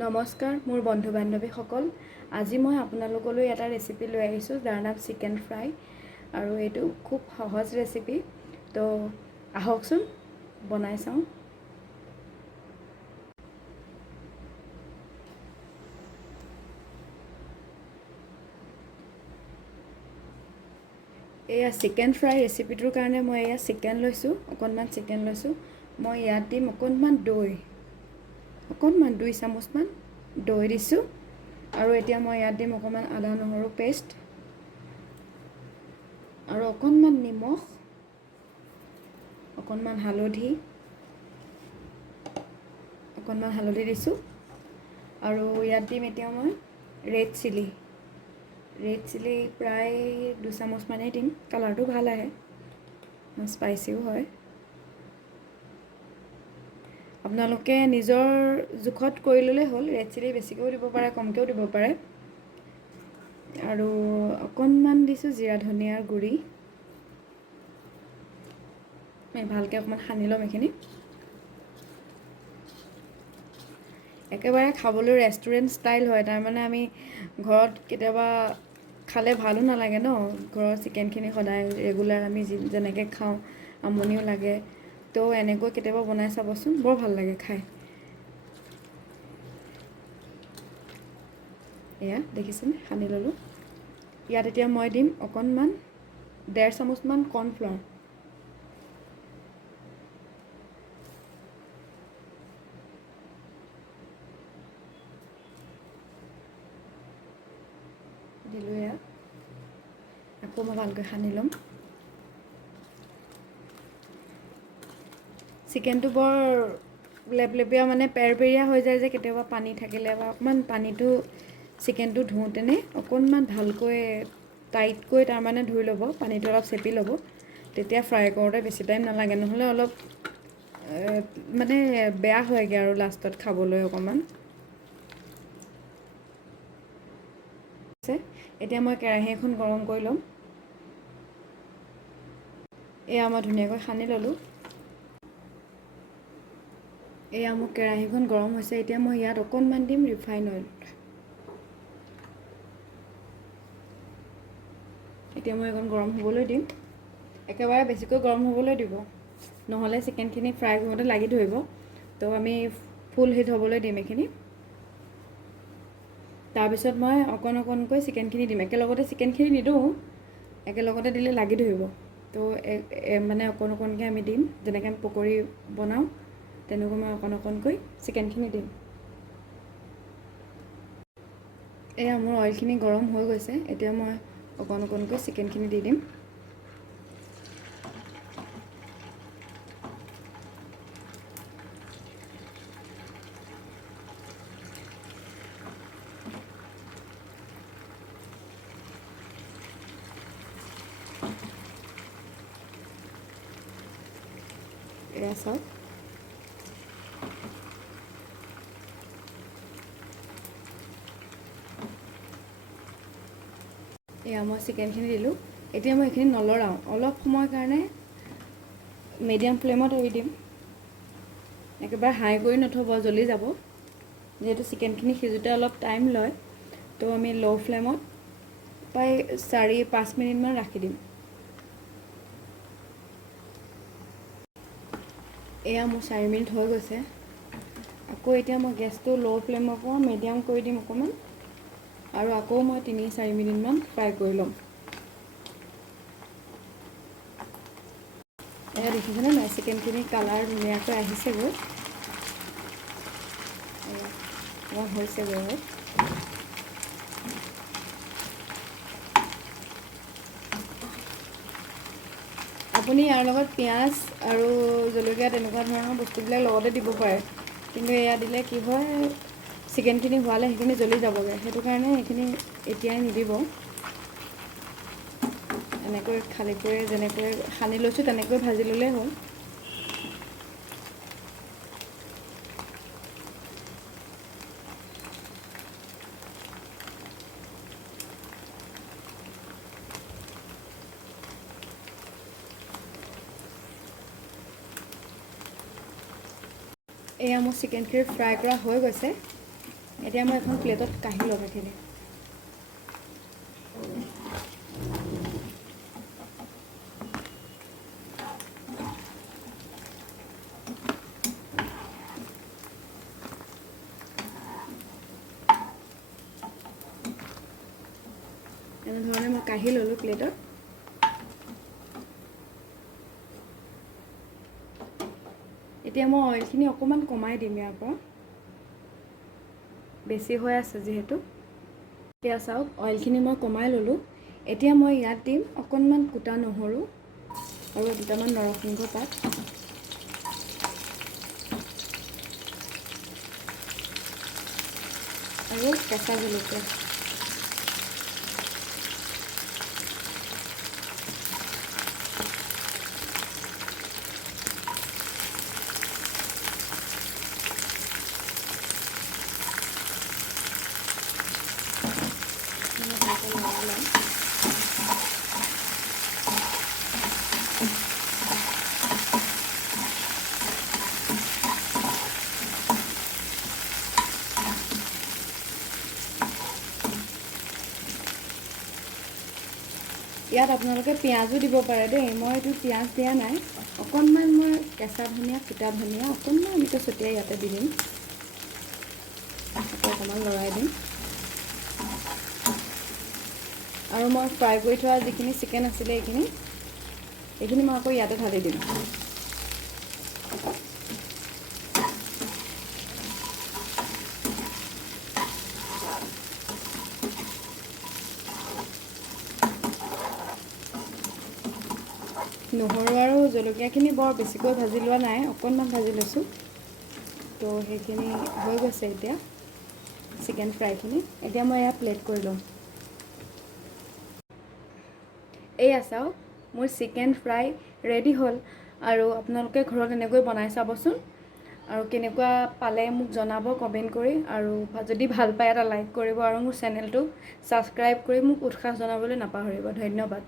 নমস্কাৰ মোৰ বন্ধু বান্ধৱীসকল আজি মই আপোনালোকলৈ এটা ৰেচিপি লৈ আহিছোঁ যাৰ নাম চিকেন ফ্ৰাই আৰু এইটো খুব সহজ ৰেচিপি তো আহকচোন বনাই চাওঁ এয়া চিকেন ফ্ৰাই ৰেচিপিটোৰ কাৰণে মই এয়া চিকেন লৈছোঁ অকণমান চিকেন লৈছোঁ মই ইয়াত দিম অকণমান দৈ অকণমান 2 চামুচমান দৈ দিছোঁ আৰু এতিয়া মই ইয়াত দিম অকণমান আদা নহৰু পেষ্ট আৰু অকণমান নিমখ অকণমান হালধি দিছোঁ আৰু ইয়াত দিম এতিয়া মই ৰেড চিলি প্ৰায় 2 চামুচমানেই দিম কালাৰটো ভাল আহে স্পাইচিও হয় আপোনালোকে নিজৰ জোখত কৰি ল'লে হ'ল ৰেড চিলি বেছিকৈও দিব পাৰে কমকৈও দিব পাৰে আৰু অকণমান দিছোঁ জিৰা ধনিয়াৰ গুড়ি ভালকৈ অকণমান সানি ল'ম এইখিনি একেবাৰে খাবলৈ ৰেষ্টুৰেণ্ট ষ্টাইল হয় তাৰমানে আমি ঘৰত কেতিয়াবা খালে ভালো নালাগে ন ঘৰৰ চিকেনখিনি সদায় ৰেগুলাৰ আমি যেনেকৈ খাওঁ আমনিও লাগে তো এনেকৈ কেতিয়াবা বনাই চাবচোন বৰ ভাল লাগে খাই এয়া দেখিছেনে সানি ল'লোঁ ইয়াত এতিয়া মই দিম অকণমান 1.5 চামুচমান কৰ্ণফ্লাৱাৰ দিলোঁ এয়া আকৌ মই ভালকৈ সানি ল'ম চিকেনটো বৰ লেপলেপীয়া মানে পেৰপেৰীয়া হৈ যায় যে কেতিয়াবা পানী থাকিলে বা অকণমান পানীটো চিকেনটো ধুওঁতেনে অকণমান ভালকৈ টাইটকৈ তাৰমানে ধুই ল'ব পানীটো অলপ চেপি ল'ব তেতিয়া ফ্ৰাই কৰোঁতে বেছি টাইম নালাগে নহ'লে অলপ মানে বেয়া হয়গৈ আৰু লাষ্টত খাবলৈ অকণমান এতিয়া মই কেৰাহী এখন গৰম কৰি ল'ম এয়া মই ধুনীয়াকৈ সানি ল'লোঁ এয়া মোৰ কেৰাহীখন গৰম হৈছে এতিয়া মই ইয়াত অকণমান দিম ৰিফাইন অইল এতিয়া মই এখন গৰম হ'বলৈ দিম একেবাৰে বেছিকৈ গৰম হ'বলৈ দিব নহ'লে চিকেনখিনি ফ্ৰাই কৰোঁতে লাগি ধৰিব তো আমি ফুল হিট হ'বলৈ দিম এইখিনি তাৰপিছত মই অকণকৈ চিকেনখিনি দিম একেলগতে চিকেনখিনি নিদিওঁ একেলগতে দিলে লাগি ধৰিব তো মানে অকণকৈ আমি দিম যেনেকৈ আমি পকৰি বনাওঁ তেনেকৈ মই অকণকৈ চিকেনখিনি দিম এয়া মোৰ অইলখিনি গৰম হৈ গৈছে এতিয়া মই অকণকৈ চিকেনখিনি দি দিম এয়া চাওক এয়া মই চিকেনখিনি দিলোঁ এতিয়া মই এইখিনি নলৰাওঁ অলপ সময়ৰ কাৰণে মিডিয়াম ফ্লেমত এৰি দিম একেবাৰে হাই কৰি নথব জ্বলি যাব যিহেতু চিকেনখিনি সিজোতে অলপ টাইম লয় তো আমি ল' ফ্লেমত প্ৰায় 4-5 মিনিটমান ৰাখি দিম এয়া মোৰ 4 মিনিট হৈ গৈছে আকৌ এতিয়া মই গেছটো ল' ফ্লেমৰ পৰা মিডিয়াম কৰি দিম অকণমান আৰু আকৌ মই 3-4 মিনিটমান ফ্ৰাই কৰি ল'ম এয়া দেখিছেনে নাই চিকেনখিনি কালাৰ ধুনীয়াকৈ আহিছেগৈ এয়া হৈছেগৈ আপুনি ইয়াৰ লগত পিঁয়াজ আৰু জলকীয়া তেনেকুৱা ধৰণৰ বস্তুবিলাক লগতে দিব পাৰে কিন্তু এয়া দিলে কি হয় চিকেনখিনি হোৱালে সেইখিনি জ্বলি যাবগৈ সেইটো কাৰণে এইখিনি এতিয়াই নিদিব এনেকৈ খালীকৈ যেনেকৈ সানি লৈছোঁ তেনেকৈ ভাজি ল'লেই হ'ল এয়া মোৰ চিকেনখিনি ফ্ৰাই কৰা হৈ গৈছে এতিয়া মই এখন প্লেটত কাঢ়ি ল'ম এইখিনি। এনেধৰণে মই কাঢ়ি ল'লোঁ প্লেটত। এতিয়া মই অইলখিনি অকণমান কমাই দিম ইয়াৰ পৰা, বেছি হৈ আছে যিহেতু। এতিয়া চাওক অইলখিনি মই কমাই ল'লোঁ। এতিয়া মই ইয়াত দিম অকণমান কুটা নহৰু আৰু দুটামান নৰসিংহ পাত, আৰু কেঁচা জলকীয়া। ইয়াত আপোনালোকে পিঁয়াজো দিব পাৰে দেই, মই এইটো পিঁয়াজ দিয়া নাই। অকণমান মই কেঁচা ধনিয়া, কুটা ধনিয়া অকণমান এনেকৈ ছটিয়াই ইয়াতে দি দিম, অকণমান লৰাই দিম। আৰু মই ফ্ৰাই কৰি থোৱা যিখিনি চিকেন আছিলে এইখিনি মই আকৌ ইয়াতে ঢালি দিম। নহৰু আৰু জলকীয়াখিনি বৰ বেছিকৈ ভাজি লোৱা নাই, অকণমান ভাজি লৈছোঁ। তো সেইখিনি হৈ গৈছে এতিয়া চিকেন ফ্ৰাইখিনি। এতিয়া মই এয়া প্লেট কৰি ল'ম। এয়া চাওক মোৰ চিকেন ফ্ৰাই ৰেডি হ'ল। আৰু আপোনালোকে ঘৰত এনেকৈ বনাই চাবচোন, আৰু কেনেকুৱা পালে মোক জনাব কমেণ্ট কৰি। আৰু যদি ভাল পায় এটা লাইক কৰিব, আৰু মোৰ চেনেলটো ছাবস্ক্ৰাইব কৰি মোক উৎসাহ জনাবলৈ নাপাহৰিব। ধন্যবাদ।